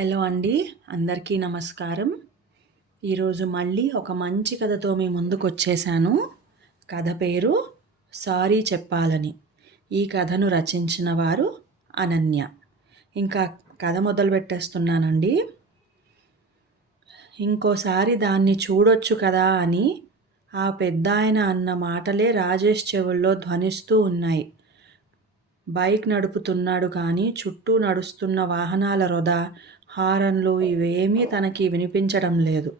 Hello అండి అందరికీ నమస్కారం. ఈరోజు మళ్ళీ ఒక మంచి కథతో మీ ముందుకు వచ్చేసాను కథ పేరు సారీ చెప్పాలని. ఈ కథను రచించిన వారు అనన్య. ఇంకా కథ మొదలు పెట్టేస్తున్నానండి. ఇంకోసారి దాన్ని చూడొచ్చు కదా అని ఆ పెద్ద ఆయన అన్న మాటలే రాజేష్ చెవుల్లో ధ్వనిస్తూ ఉన్నాయి. బైక్ నడుపుతున్నాడు కానీ చుట్టూ నడుస్తున్న వాహనాల రొద హారన్లు ఇవేమీ తనకి వినిపించడం లేదు.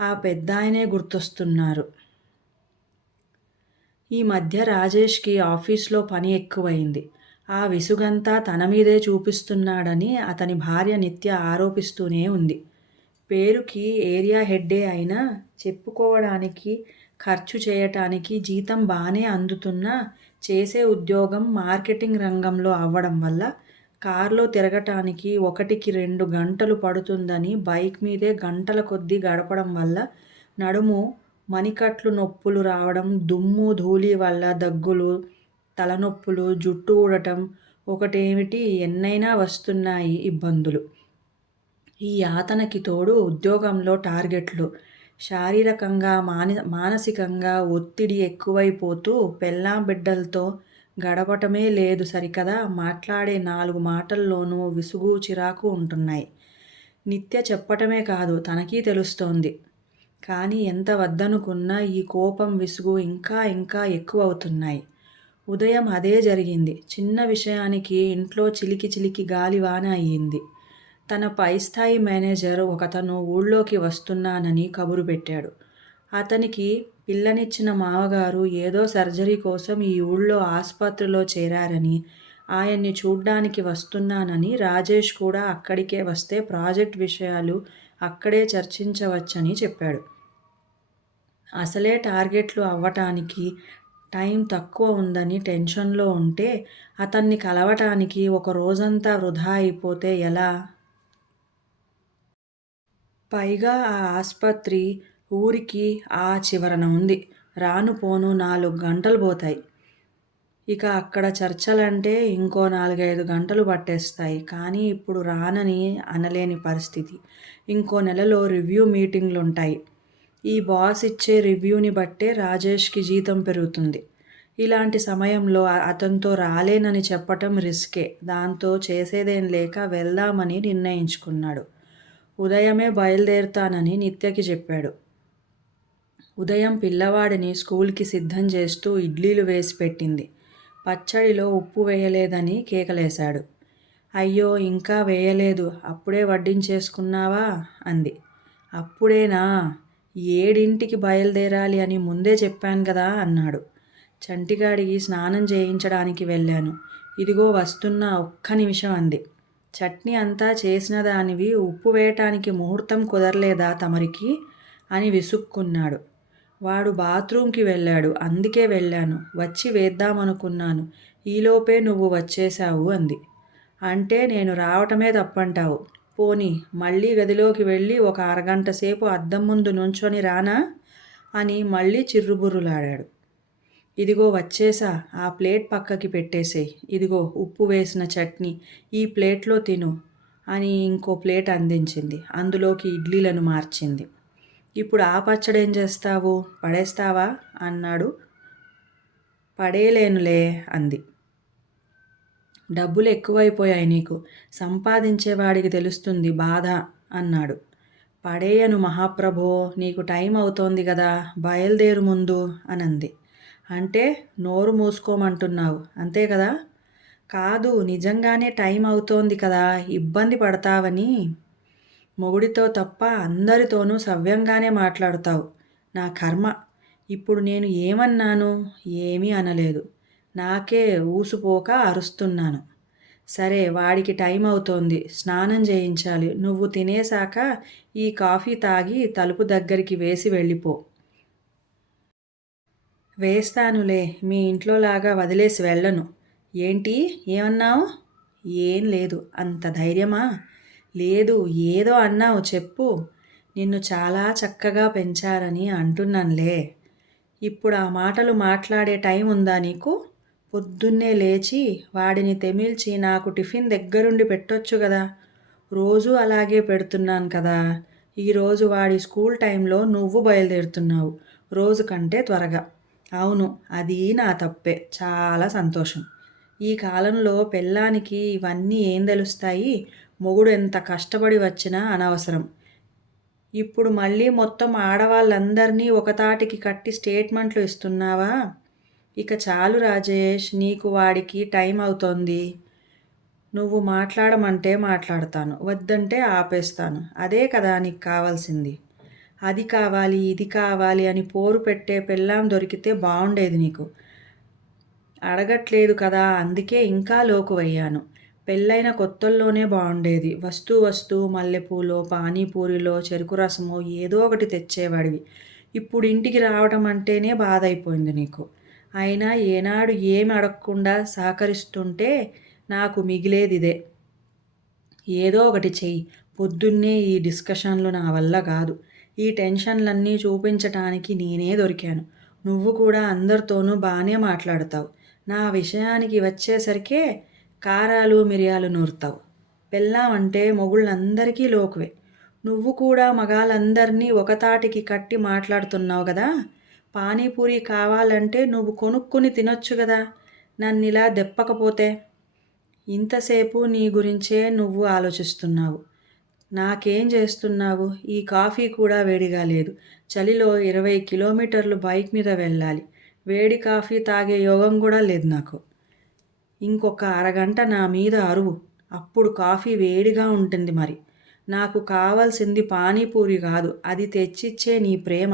ఆ పెద్ద ఆయనే గుర్తొస్తున్నారు. ఈ మధ్య రాజేష్కి ఆఫీస్లో పని ఎక్కువైంది. ఆ విసుగంతా తన మీదే చూపిస్తున్నాడని అతని భార్య నిత్య ఆరోపిస్తూనే ఉంది. పేరుకి ఏరియా హెడ్డే అయినా చెప్పుకోవడానికి ఖర్చు చేయటానికి జీతం బాగానే అందుతున్నా చేసే ఉద్యోగం మార్కెటింగ్ రంగంలో అవ్వడం వల్ల కారులో తిరగటానికి ఒకటికి రెండు గంటలు పడుతుందని బైక్ మీదే గంటల కొద్దీ గడపడం వల్ల నడుము మణికట్లు నొప్పులు రావడం దుమ్ము ధూళి వల్ల దగ్గులు తలనొప్పులు జుట్టు ఊడటం ఒకటేమిటి? ఎన్నైనా వస్తున్నాయి ఇబ్బందులు. ఈ యాతనకి తోడు ఉద్యోగంలో టార్గెట్లు. శారీరకంగా మాని మానసికంగా ఒత్తిడి ఎక్కువైపోతూ పెళ్ళాం బిడ్డలతో గడపటమే లేదు సరికదా. మాట్లాడే నాలుగు మాటల్లోనూ విసుగు చిరాకు ఉంటున్నాయి. నిత్య చెప్పటమే కాదు తనకీ తెలుస్తోంది. కానీ ఎంత వద్దనుకున్నా ఈ కోపం విసుగు ఇంకా ఇంకా ఎక్కువ అవుతున్నాయి ఉదయం అదే జరిగింది. చిన్న విషయానికి ఇంట్లో చిలికి చిలికి గాలివాన అయ్యింది. తన పై స్థాయి మేనేజర్ ఒకతను ఊళ్ళోకి వస్తున్నానని కబురు పెట్టాడు. అతనికి పిల్లనిచ్చిన మావగారు ఏదో సర్జరీ కోసం ఈ ఊళ్ళో ఆసుపత్రిలో చేరారని ఆయన్ని చూడ్డానికి వస్తున్నానని రాజేష్ కూడా అక్కడికే వస్తే ప్రాజెక్ట్ విషయాలు అక్కడే చర్చించవచ్చని చెప్పాడు. అసలే టార్గెట్లు అవ్వటానికి టైం తక్కువ ఉందని టెన్షన్లో ఉంటే అతన్ని కలవటానికి ఒక రోజంతా వృధా అయిపోతే ఎలా? పైగా ఆ ఆసుపత్రి ఊరికి ఆ చివరన ఉంది. రాను పోను నాలుగు గంటలు పోతాయి. ఇక అక్కడ చర్చలంటే ఇంకో నాలుగైదు గంటలు పట్టేస్తాయి. కానీ ఇప్పుడు రానని అనలేని పరిస్థితి. ఇంకో నెలలో రివ్యూ మీటింగ్లు ఉంటాయి ఈ బాస్ ఇచ్చే రివ్యూని బట్టే రాజేష్కి జీతం పెరుగుతుంది. ఇలాంటి సమయంలో అతనితో రాలేనని చెప్పటం రిస్కే. దాంతో చేసేదేం లేక వెళ్దామని నిర్ణయించుకున్నాడు. ఉదయమే బయలుదేరుతానని నిత్యకి చెప్పాడు. ఉదయం పిల్లవాడిని స్కూల్కి సిద్ధం చేస్తూ ఇడ్లీలు వేసి పెట్టింది. పచ్చడిలో ఉప్పు వేయలేదని కేకలేశాడు. అయ్యో ఇంకా వేయలేదు. అప్పుడే వడ్డించేసుకున్నావా? అంది. అప్పుడేనా? ఏడింటికి బయలుదేరాలి అని ముందే చెప్పాను కదా అన్నాడు. చంటిగాడికి స్నానం చేయించడానికి వెళ్ళాను. ఇదిగో వస్తున్న ఒక్క నిమిషం అంది. చట్నీ అంతా చేసిన దానివి ఉప్పు వేయటానికి ముహూర్తం కుదరలేదా తమరికి? అని విసుక్కున్నాడు. వాడు బాత్రూంకి వెళ్ళాడు. అందుకే వెళ్ళాను. వచ్చి వేద్దామనుకున్నాను. ఈలోపే నువ్వు వచ్చేశావు అంది. అంటే నేను రావటమే తప్పంటావు. పోని మళ్ళీ గదిలోకి వెళ్ళి ఒక అరగంట సేపు అద్దం ముందు నుంచొని రానా? అని మళ్ళీ చిర్రుబుర్రులాడాడు. ఇదిగో వచ్చేసా. ఆ ప్లేట్ పక్కకి పెట్టేసేయ్. ఇదిగో ఉప్పు వేసిన చట్నీ. ఈ ప్లేట్లో తిను అని ఇంకో ప్లేట్ అందించింది. అందులోకి ఇడ్లీలను మార్చింది. ఇప్పుడు ఆ పచ్చడేం చేస్తావు? పడేస్తావా? అన్నాడు. పడేలేనులే అంది. డబ్బులు ఎక్కువైపోయాయి నీకు. సంపాదించేవాడికి తెలుస్తుంది బాధ అన్నాడు. పడేయను మహాప్రభో నీకు టైం అవుతోంది కదా బయలుదేరు ముందు అనంది. అంటే నోరు మూసుకోమంటున్నావు అంతే కదా కాదు నిజంగానే టైం అవుతోంది కదా ఇబ్బంది పడతావని మొగుడితో తప్ప అందరితోనూ సవ్యంగానే మాట్లాడుతావు. నా కర్మ. ఇప్పుడు నేను ఏమన్నాను ఏమీ అనలేదు. నాకే ఊసుపోక అరుస్తున్నాను. సరే వాడికి టైం అవుతోంది. స్నానం చేయించాలి. నువ్వు తినేశాక ఈ కాఫీ తాగి తలుపు దగ్గరికి వేసి వెళ్ళిపో. వేస్తానులే. మీ ఇంట్లోలాగా వదిలేసి వెళ్ళను. ఏంటి? ఏమన్నావు? ఏం లేదు. అంత ధైర్యమా? లేదు ఏదో అన్నావు చెప్పు. నిన్ను చాలా చక్కగా పెంచారని అంటున్నానులే. ఇప్పుడు ఆ మాటలు మాట్లాడే టైం ఉందా నీకు? పొద్దున్నే లేచి వాడిని తెమిల్చి నాకు టిఫిన్ దగ్గరుండి పెట్టొచ్చు కదా. రోజూ అలాగే పెడుతున్నాను కదా. ఈరోజు వాడి స్కూల్ టైంలో నువ్వు బయలుదేరుతున్నావు. రోజు కంటే త్వరగా. అవును అది నా తప్పే. చాలా సంతోషం. ఈ కాలంలో పెళ్ళానికి ఇవన్నీ ఏం తెలుస్తాయి? మొగుడు ఎంత కష్టపడి వచ్చినా అనవసరం. ఇప్పుడు మళ్ళీ మొత్తం ఆడవాళ్ళందరినీ ఒకతాటికి కట్టి స్టేట్మెంట్లు ఇస్తున్నావా? ఇక చాలు రాజేష్ నీకు వాడికి టైం అవుతోంది. నువ్వు మాట్లాడమంటే మాట్లాడతాను వద్దంటే ఆపేస్తాను. అదే కదా నీకు కావాల్సింది. అది కావాలి ఇది కావాలి అని పోరు పెట్టే పెళ్ళాం దొరికితే బాగుండేది నీకు. అడగట్లేదు కదా అందుకే ఇంకా లోకువయ్యాను. పెళ్ళైన కొత్తల్లోనే బాగుండేది వస్తూ వస్తూ మల్లెపూలో పానీపూరిలో చెరుకు రసమో ఏదో ఒకటి తెచ్చేవాడివి. ఇప్పుడు ఇంటికి రావడం అంటేనే బాధ అయిపోయింది నీకు. అయినా ఏనాడు ఏమి అడగకుండా సహకరిస్తుంటే నాకు మిగిలేది ఇదే ఏదో ఒకటి చెయ్యి. పొద్దున్నే ఈ డిస్కషన్లు నా వల్ల కాదు. ఈ టెన్షన్లన్నీ చూపించటానికి నేనే దొరికాను. నువ్వు కూడా అందరితోనూ బాగానే మాట్లాడతావు. నా విషయానికి వచ్చేసరికే కారాలు మిరియాలు నూరుతావు. పెళ్ళాం అంటే మొగుళ్ళందరికీ లోకువే. నువ్వు కూడా మగాళ్ళందరినీ ఒకతాటికి కట్టి మాట్లాడుతున్నావు కదా పానీపూరి కావాలంటే నువ్వు కొనుక్కొని తినొచ్చు కదా నన్ను ఇలా దెప్పకపోతే? ఇంతసేపు నీ గురించే నువ్వు ఆలోచిస్తున్నావు. నాకేం చేస్తున్నావు? ఈ కాఫీ కూడా వేడిగా లేదు. చలిలో ఇరవై కిలోమీటర్లు బైక్ మీద వెళ్ళాలి. వేడి కాఫీ తాగే యోగం కూడా లేదు నాకు. ఇంకొక అరగంట నా మీద అరువు. అప్పుడు కాఫీ వేడిగా ఉంటుంది మరి. నాకు కావాల్సింది పానీపూరి కాదు. అది తెచ్చిచ్చే నీ ప్రేమ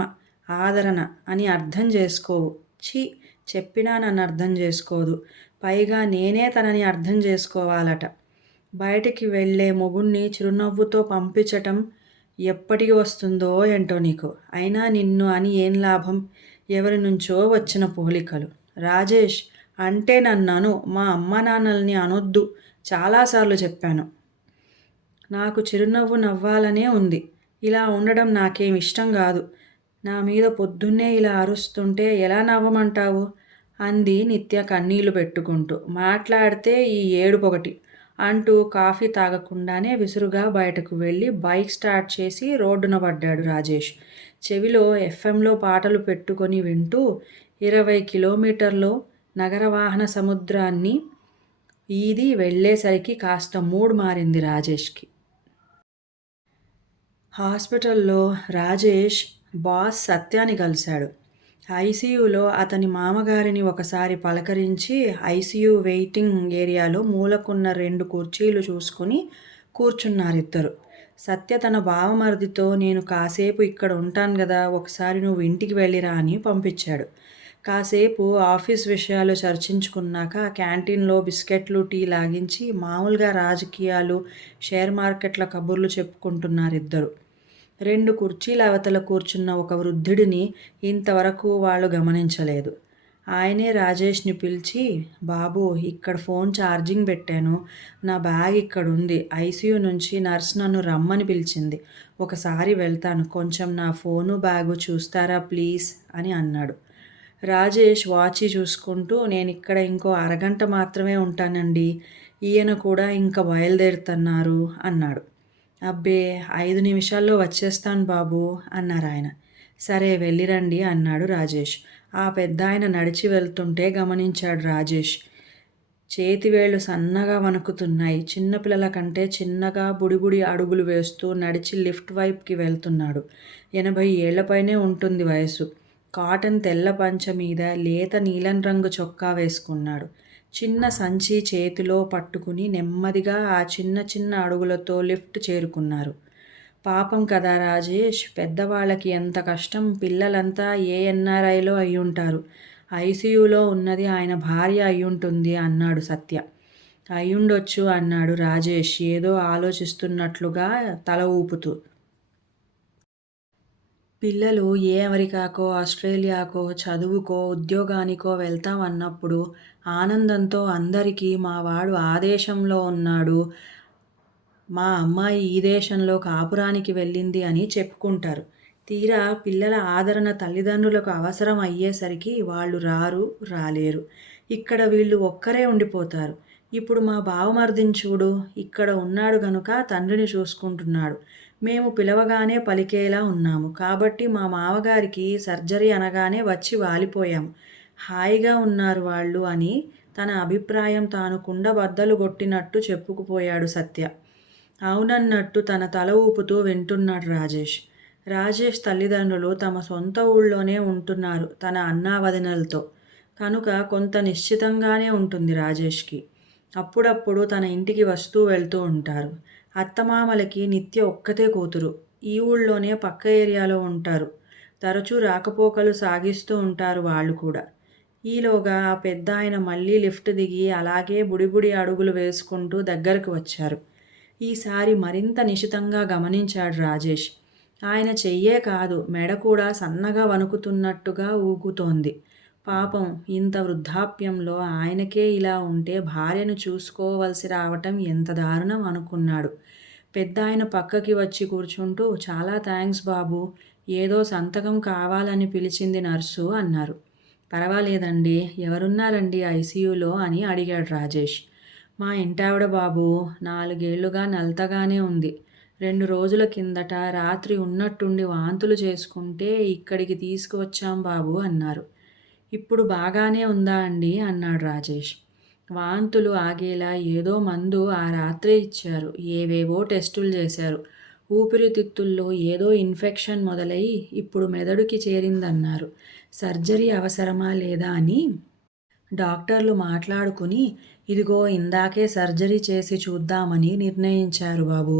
ఆదరణ అని అర్థం చేసుకోవు ఛీ! చెప్పినా నన్ను అర్థం చేసుకోదు. పైగా నేనే తనని అర్థం చేసుకోవాలట. బయటికి వెళ్ళే మొగుణ్ణి చిరునవ్వుతో పంపించటం ఎప్పటికి వస్తుందో ఏంటో నీకు? అయినా నిన్ను అని ఏం లాభం? ఎవరి నుంచో వచ్చిన పోలికలు. రాజేష్ అంటే నన్నను మా అమ్మ నాన్నల్ని అనొద్దు. చాలాసార్లు చెప్పాను. నాకు చిరునవ్వు నవ్వాలనే ఉంది. ఇలా ఉండడం నాకేం ఇష్టం కాదు. నా మీద పొద్దున్నే ఇలా అరుస్తుంటే ఎలా నవ్వమంటావు? అంది నిత్య కన్నీళ్ళు పెట్టుకుంటూ. మాట్లాడితే ఈ ఏడుపొకటి అంటూ కాఫీ తాగకుండానే విసురుగా బయటకు వెళ్ళి బైక్ స్టార్ట్ చేసి రోడ్డున పడ్డాడు రాజేష్. చెవిలో ఎఫ్ఎంలో పాటలు పెట్టుకొని వింటూ ఇరవై కిలోమీటర్లో నగరవాహన సముద్రాన్ని ఈది వెళ్ళేసరికి కాస్త మూడ్ మారింది రాజేష్కి. హాస్పిటల్లో రాజేష్ బాస్ సత్యాన్ని కలిశాడు. ఐసీయూలో అతని మామగారిని ఒకసారి పలకరించి ఐసీయూ వెయిటింగ్ ఏరియాలో మూలకున్న రెండు కుర్చీలు చూసుకుని కూర్చున్నారిద్దరు. సత్య తన బావమరిదితో నేను కాసేపు ఇక్కడ ఉంటాను కదా ఒకసారి నువ్వు ఇంటికి వెళ్ళిరా అని పంపించాడు. కాసేపు ఆఫీస్ విషయాలు చర్చించుకున్నాక క్యాంటీన్లో బిస్కెట్లు టీ లాగించి మామూలుగా రాజకీయాలు షేర్ మార్కెట్ల కబుర్లు చెప్పుకుంటున్నారిద్దరు. రెండు కుర్చీల అవతల కూర్చున్న ఒక వృద్ధుడిని ఇంతవరకు వాళ్ళు గమనించలేదు. ఆయనే రాజేష్ని పిలిచి బాబు ఇక్కడ ఫోన్ ఛార్జింగ్ పెట్టాను. నా బ్యాగ్ ఇక్కడ ఉంది ఐసీయూ నుంచి నర్స్ నన్ను రమ్మని పిలిచింది. ఒకసారి వెళ్తాను. కొంచెం నా ఫోను బ్యాగు చూస్తారా ప్లీజ్? అని అన్నాడు. రాజేష్ వాచి చూసుకుంటూ నేను ఇక్కడ ఇంకో అరగంట మాత్రమే ఉంటానండి. ఈయన కూడా ఇంకా బయలుదేరుతున్నారు అన్నాడు. అబ్బే ఐదు నిమిషాల్లో వచ్చేస్తాను బాబు అన్నారు ఆయన. సరే వెళ్ళిరండి అన్నాడు రాజేష్. ఆ పెద్ద ఆయన నడిచి వెళ్తుంటే గమనించాడు రాజేష్. చేతివేళ్ళు సన్నగా వణుకుతున్నాయి. చిన్నపిల్లల కంటే చిన్నగా బుడిబుడి అడుగులు వేస్తూ నడిచి లిఫ్ట్ వైపుకి వెళ్తున్నాడు. ఎనభై ఏళ్ళపైనే ఉంటుంది వయసు కాటన్ తెల్ల పంచ మీద లేత నీలం రంగు చొక్కా వేసుకున్నాడు. చిన్న సంచి చేతిలో పట్టుకుని నెమ్మదిగా ఆ చిన్న చిన్న అడుగులతో లిఫ్ట్ చేరుకున్నారు. పాపం కదా రాజేష్ పెద్దవాళ్ళకి ఎంత కష్టం పిల్లలంతా ఏ ఎన్ఆర్ఐలో అయ్యుంటారు. ఐసీయూలో ఉన్నది ఆయన భార్య అయ్యుంటుంది అన్నాడు సత్య. అయ్యుండొచ్చు అన్నాడు రాజేష్ ఏదో ఆలోచిస్తున్నట్లుగా తల ఊపుతూ. పిల్లలు ఏ అమెరికాకో ఆస్ట్రేలియాకో చదువుకో ఉద్యోగానికో వెళ్తామన్నప్పుడు ఆనందంతో అందరికీ మా వాడు ఆ దేశంలో ఉన్నాడు. మా అమ్మాయి ఈ దేశంలో కాపురానికి వెళ్ళింది అని చెప్పుకుంటారు. తీరా పిల్లల ఆదరణ తల్లిదండ్రులకు అవసరం అయ్యేసరికి వాళ్ళు రారు రాలేరు. ఇక్కడ వీళ్ళు ఒక్కరే ఉండిపోతారు. ఇప్పుడు మా బావమర్దిని చూడు ఇక్కడ ఉన్నాడు గనుక తండ్రిని చూసుకుంటున్నాడు. మేము పిలవగానే పలికేలా ఉన్నాము. కాబట్టి మా మామగారికి సర్జరీ అనగానే వచ్చి వాలిపోయాం. హాయిగా ఉన్నారు వాళ్ళు అని తన అభిప్రాయం తాను కుండబద్దలు కొట్టినట్టు చెప్పుకుపోయాడు సత్య. అవునన్నట్టు తన తల ఊపుతూ వింటున్నాడు రాజేష్. రాజేష్ తల్లిదండ్రులు తమ సొంత ఊళ్ళోనే ఉంటున్నారు తన అన్నావదినలతో. కనుక కొంత నిశ్చితంగానే ఉంటుంది రాజేష్కి. అప్పుడప్పుడు తన ఇంటికి వస్తూ వెళ్తూ ఉంటారు. అత్తమామలకి నిత్య ఒక్కతే కూతురు. ఈ ఊళ్ళోనే పక్క ఏరియాలో ఉంటారు. తరచూ రాకపోకలు సాగిస్తూ ఉంటారు వాళ్ళు కూడా. ఈలోగా ఆ పెద్ద ఆయన మళ్ళీ లిఫ్ట్ దిగి అలాగే బుడిబుడి అడుగులు వేసుకుంటూ దగ్గరకు వచ్చారు. ఈసారి మరింత నిశితంగా గమనించాడు రాజేష్. ఆయన చెయ్యే కాదు మెడ కూడా సన్నగా వణుకుతున్నట్టుగా ఊగుతోంది. పాపం ఇంత వృద్ధాప్యంలో ఆయనకే ఇలా ఉంటే భార్యను చూసుకోవలసి రావటం ఎంత దారుణం అనుకున్నాడు. పెద్ద ఆయన పక్కకి వచ్చి కూర్చుంటూ చాలా థ్యాంక్స్ బాబు ఏదో సంతకం కావాలని పిలిచింది నర్సు అన్నారు. పర్వాలేదండి ఎవరున్నారండి ఐసీయూలో అని అడిగాడు రాజేష్. మా ఇంటావిడ బాబు నాలుగేళ్ళుగా నలతగానే ఉంది. రెండు రోజుల కిందట రాత్రి ఉన్నట్టుండి వాంతులు చేసుకుంటే ఇక్కడికి తీసుకువచ్చాం బాబు అన్నారు. ఇప్పుడు బాగానే ఉందా అండి? అన్నాడు రాజేష్. వాంతులు ఆగేలా ఏదో మందు ఆ రాత్రే ఇచ్చారు. ఏవేవో టెస్టులు చేశారు. ఊపిరితిత్తుల్లో ఏదో ఇన్ఫెక్షన్ మొదలై ఇప్పుడు మెదడుకి చేరిందన్నారు. సర్జరీ అవసరమా లేదా అని డాక్టర్లు మాట్లాడుకుని ఇదిగో ఇందాకే సర్జరీ చేసి చూద్దామని నిర్ణయించారు బాబు.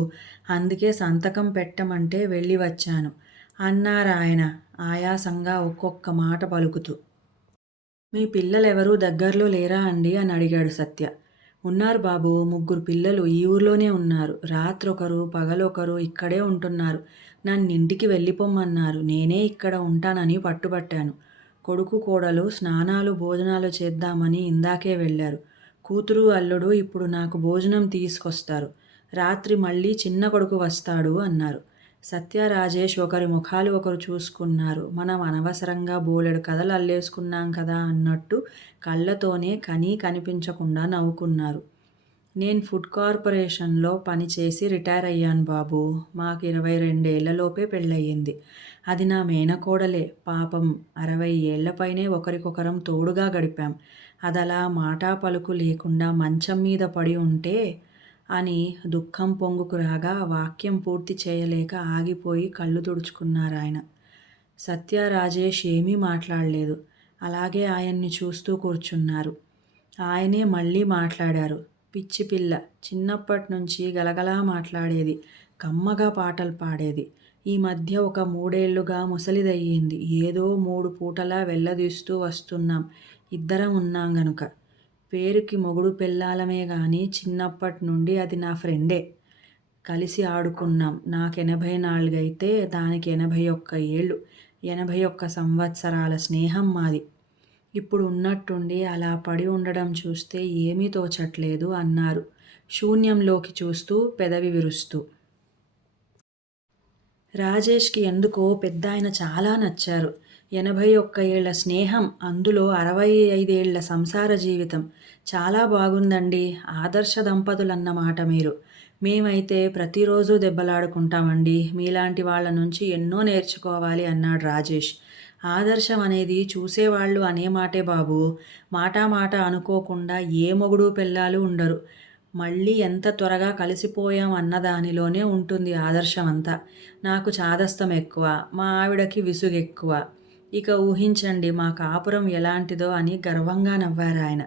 అందుకే సంతకం పెట్టమంటే వెళ్ళి వచ్చాను. అన్నారాయన ఆయాసంగా ఒక్కొక్క మాట పలుకుతూ. మీ పిల్లలెవరూ దగ్గరలో లేరా అండి? అని అడిగాడు సత్య. ఉన్నారు బాబు ముగ్గురు పిల్లలు ఈ ఊర్లోనే ఉన్నారు. రాత్రొకరు పగలొకరు ఇక్కడే ఉంటున్నారు. నన్ను ఇంటికి వెళ్ళిపోమ్మన్నారు. నేనే ఇక్కడ ఉంటానని పట్టుబట్టాను. కొడుకు కోడలు స్నానాలు భోజనాలు చేద్దామని ఇందాకే వెళ్ళారు. కూతురు అల్లుడు ఇప్పుడు నాకు భోజనం తీసుకొస్తారు. రాత్రి మళ్ళీ చిన్న కొడుకు వస్తాడు అన్నారు. సత్య రాజేష్ ఒకరి ముఖాలు ఒకరు చూసుకున్నారు. మనం అనవసరంగా బోలెడు కథలు అల్లేసుకున్నాం కదా అన్నట్టు కళ్ళతోనే కనీ కనిపించకుండా నవ్వుకున్నారు. నేను ఫుడ్ కార్పొరేషన్లో పనిచేసి రిటైర్ అయ్యాను బాబు. మాకు ఇరవై రెండేళ్ళలోపే పెళ్ళయింది అది నా మేనకోడలే. పాపం అరవై ఏళ్ళపైనే ఒకరికొకరం తోడుగా గడిపాం. అదలా మాటా పలుకు లేకుండా మంచం మీద పడి ఉంటే అని దుఃఖం పొంగుకు రాగా వాక్యం పూర్తి చేయలేక ఆగిపోయి కళ్ళు తుడుచుకున్నారు ఆయన సత్య రాజేష్ ఏమీ మాట్లాడలేదు. అలాగే ఆయన్ని చూస్తూ కూర్చున్నారు. ఆయనే మళ్ళీ మాట్లాడారు. పిచ్చి పిల్ల చిన్నప్పటి నుంచి గలగలా మాట్లాడేది. కమ్మగా పాటలు పాడేది. ఈ మధ్య ఒక మూడేళ్ళుగా ముసలిదయ్యింది. ఏదో మూడు పూటలా వెళ్ళదీస్తూ వస్తున్నాం. ఇద్దరం ఉన్నాం గనుక. పేరుకి మొగుడు పెళ్ళాలమే కానీ చిన్నప్పటి నుండి అది నా ఫ్రెండే. కలిసి ఆడుకున్నాం. నాకు ఎనభై నాలుగైతే దానికి ఎనభై ఒక్క ఏళ్ళు ఎనభై ఒక్క సంవత్సరాల స్నేహం మాది. ఇప్పుడు ఉన్నట్టుండి అలా పడి ఉండడం చూస్తే ఏమీ తోచట్లేదు అన్నారు. శూన్యంలోకి చూస్తూ పెదవి విరుస్తూ. రాజేష్కి ఎందుకో పెద్ద ఆయన చాలా నచ్చారు. ఎనభై ఒక్క ఏళ్ళ స్నేహం అందులో అరవై ఐదేళ్ళ సంసార జీవితం. చాలా బాగుందండి ఆదర్శ దంపతులన్నమాట మీరు. మేమైతే ప్రతిరోజు దెబ్బలాడుకుంటామండి మీలాంటి వాళ్ళ నుంచి ఎన్నో నేర్చుకోవాలి అన్నాడు రాజేష్. ఆదర్శం అనేది చూసేవాళ్ళు అనే మాటే బాబు. మాటా మాట అనుకోకుండా ఏ మొగుడు పిల్లలు ఉండరు. మళ్ళీ ఎంత త్వరగా కలిసిపోయాం అన్న దానిలోనే ఉంటుంది ఆదర్శం అంతా నాకు చాదస్తం ఎక్కువ మా ఆవిడకి విసుగెక్కువ. ఇక ఊహించండి మా కాపురం ఎలాంటిదో అని గర్వంగా నవ్వారు ఆయన.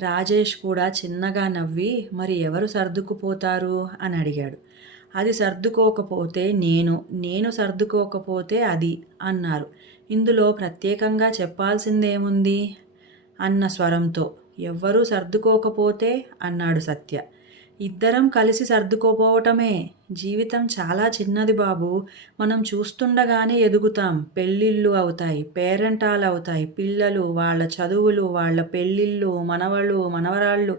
రాజేష్ కూడా చిన్నగా నవ్వి మరి ఎవరు సర్దుకుపోతారు? అని అడిగాడు. అది సర్దుకోకపోతే నేను నేను సర్దుకోకపోతే అది అన్నారు. ఇందులో ప్రత్యేకంగా చెప్పాల్సిందేముంది? అన్న స్వరంతో. ఎవ్వరూ సర్దుకోకపోతే అన్నాడు సత్య. ఇద్దరం కలిసి సర్దుకోపోవటమే. జీవితం చాలా చిన్నది బాబు. మనం చూస్తుండగానే ఎదుగుతాం. పెళ్ళిళ్ళు అవుతాయి పేరెంటాలు అవుతాయి పిల్లలు వాళ్ళ చదువులు వాళ్ళ పెళ్ళిళ్ళు మనవళ్ళు మనవరాళ్ళు.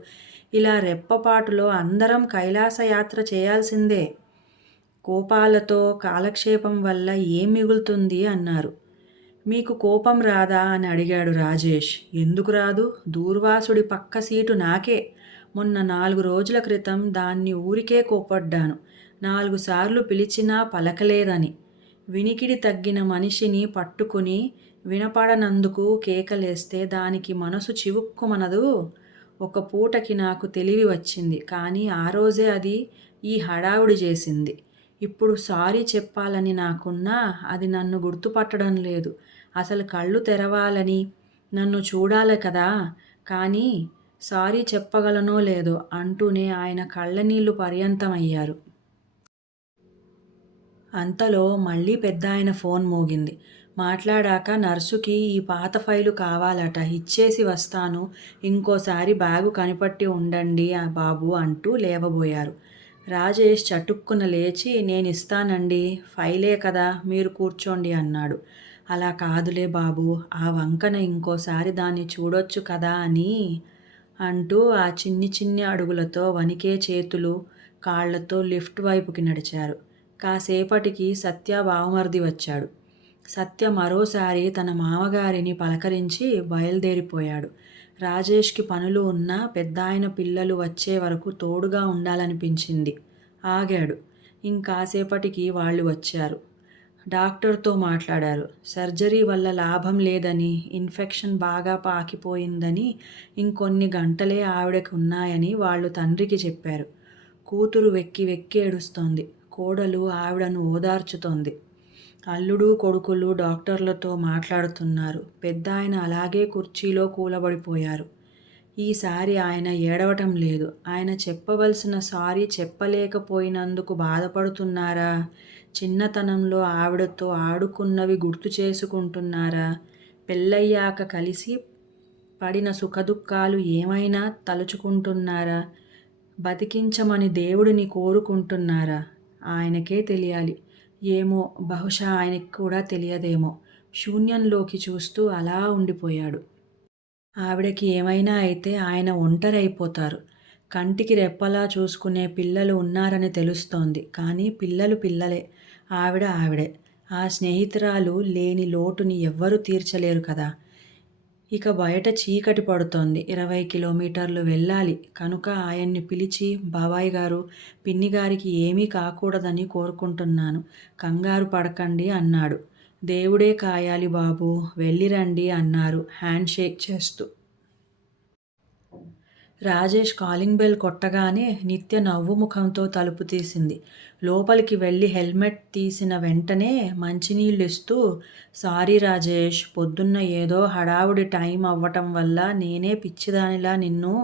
ఇలా రెప్పపాటులో అందరం కైలాసయాత్ర చేయాల్సిందే. కోపాలతో కాలక్షేపం వల్ల ఏం మిగులుతుంది అన్నారు. మీకు కోపం రాదా అని అడిగాడు రాజేష్. ఎందుకు రాదు? దూర్వాసుడి పక్క సీటు నాకే. మొన్న నాలుగు రోజుల క్రితం దాన్ని ఊరికే కోపడ్డాను నాలుగు సార్లు పిలిచినా పలకలేదని. వినికిడి తగ్గిన మనిషిని పట్టుకుని వినపడనందుకు కేకలేస్తే దానికి మనసు చివుక్కుమనదు? ఒక పూటకి నాకు తెలివి వచ్చింది. కానీ ఆ రోజే అది ఈ హడావుడి చేసింది. ఇప్పుడు సారీ చెప్పాలని నాకున్నా అది నన్ను గుర్తుపట్టడం లేదు. అసలు కళ్ళు తెరవాలని నన్ను చూడాలి కదా? కానీ సారీ చెప్పగలనో లేదో అంటూనే ఆయన కళ్ళనీళ్ళు పర్యంతమయ్యారు. అంతలో మళ్ళీ పెద్ద ఆయన ఫోన్ మోగింది. మాట్లాడాక నర్సుకి ఈ పాత ఫైలు కావాలట ఇచ్చేసి వస్తాను. ఇంకోసారి బ్యాగు కనిపట్టి ఉండండి ఆ బాబు అంటూ లేవబోయారు. రాజేష్ చటుక్కున లేచి నేను ఇస్తానండి ఫైలే కదా మీరు కూర్చోండి అన్నాడు. అలా కాదులే బాబు ఆ వంకన ఇంకోసారి దాన్ని చూడొచ్చు కదా అని అంటూ ఆ చిన్ని చిన్ని అడుగులతో వణికే చేతులు కాళ్ళతో లిఫ్ట్ వైపుకి నడిచారు. కాసేపటికి సత్య బావమరిది వచ్చాడు. సత్య మరోసారి తన మామగారిని పలకరించి బయలుదేరిపోయాడు. రాజేష్కి పనులు ఉన్న పెద్దాయన పిల్లలు వచ్చే వరకు తోడుగా ఉండాలనిపించింది. ఆగాడు. ఇంకాసేపటికి వాళ్ళు వచ్చారు. డాక్టర్తో మాట్లాడారు. సర్జరీ వల్ల లాభం లేదని ఇన్ఫెక్షన్ బాగా పాకిపోయిందని ఇంకొన్ని గంటలే ఆవిడకు ఉన్నాయని వాళ్ళు తండ్రికి చెప్పారు. కూతురు వెక్కి వెక్కి ఏడుస్తోంది. కోడలు ఆవిడను ఓదార్చుతోంది. అల్లుడు కొడుకులు డాక్టర్లతో మాట్లాడుతున్నారు. పెద్ద ఆయన అలాగే కుర్చీలో కూలబడిపోయారు. ఈసారి ఆయన ఏడవటం లేదు. ఆయన చెప్పవలసిన సారీ చెప్పలేకపోయినందుకు బాధపడుతున్నారా? చిన్నతనంలో ఆవిడతో ఆడుకున్నవి గుర్తు చేసుకుంటున్నారా? పెళ్ళయ్యాక కలిసి పడిన సుఖదుఖాలు ఏమైనా తలుచుకుంటున్నారా? బతికించమని దేవుడిని కోరుకుంటున్నారా? ఆయనకే తెలియాలి. ఏమో బహుశా ఆయనకి కూడా తెలియదేమో. శూన్యంలోకి చూస్తూ అలా ఉండిపోయాడు. ఆవిడకి ఏమైనా అయితే ఆయన ఒంటరైపోతారు. కంటికి రెప్పలా చూసుకునే పిల్లలు ఉన్నారని తెలుస్తోంది. కానీ పిల్లలు పిల్లలే. ఆవిడ ఆవిడే. ఆ స్నేహితురాలు లేని లోటుని ఎవ్వరూ తీర్చలేరు కదా. ఇక బయట చీకటి పడుతోంది. ఇరవై కిలోమీటర్లు వెళ్ళాలి. కనుక ఆయన్ని పిలిచి బాబాయ్ గారు పిన్ని గారికి ఏమీ కాకూడదని కోరుకుంటున్నాను. కంగారు పడకండి అన్నాడు. దేవుడే కాయాలి బాబు వెళ్ళిరండి అన్నారు హ్యాండ్ షేక్ చేస్తూ. రాజేష్ కాలింగ్ బెల్ కొట్టగానే నిత్య నవ్వు ముఖంతో తలుపు తీసింది. లోపలికి వెళ్ళి హెల్మెట్ తీసిన వెంటనే మంచినీళ్ళు ఇస్తూ సారీ రాజేష్ పొద్దున్న ఏదో హడావుడి టైం అవ్వటం వల్ల నేనే పిచ్చిదానిలా నిన్ను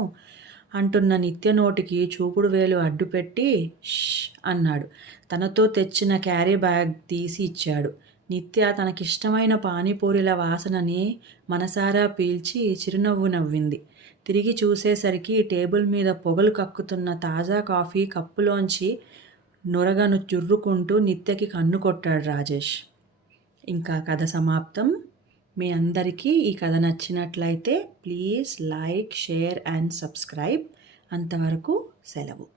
అంటున్న నిత్య నోటికి చూపుడు వేలు అడ్డుపెట్టి ష్ అన్నాడు. తనతో తెచ్చిన క్యారీ బ్యాగ్ తీసి ఇచ్చాడు. నిత్య తనకిష్టమైన పానీపూరిల వాసనని మనసారా పీల్చి చిరునవ్వు నవ్వింది. తిరిగి చూసేసరికి టేబుల్ మీద పొగలు కక్కుతున్న తాజా కాఫీ కప్పులోంచి నొరగను చుర్రుకుంటూ నిత్యకి కన్ను కొట్టాడు రాజేష్. ఇంకా కథ సమాప్తం. మీ అందరికీ ఈ కథ నచ్చినట్లయితే please like share and subscribe. అంతవరకు సెలవు.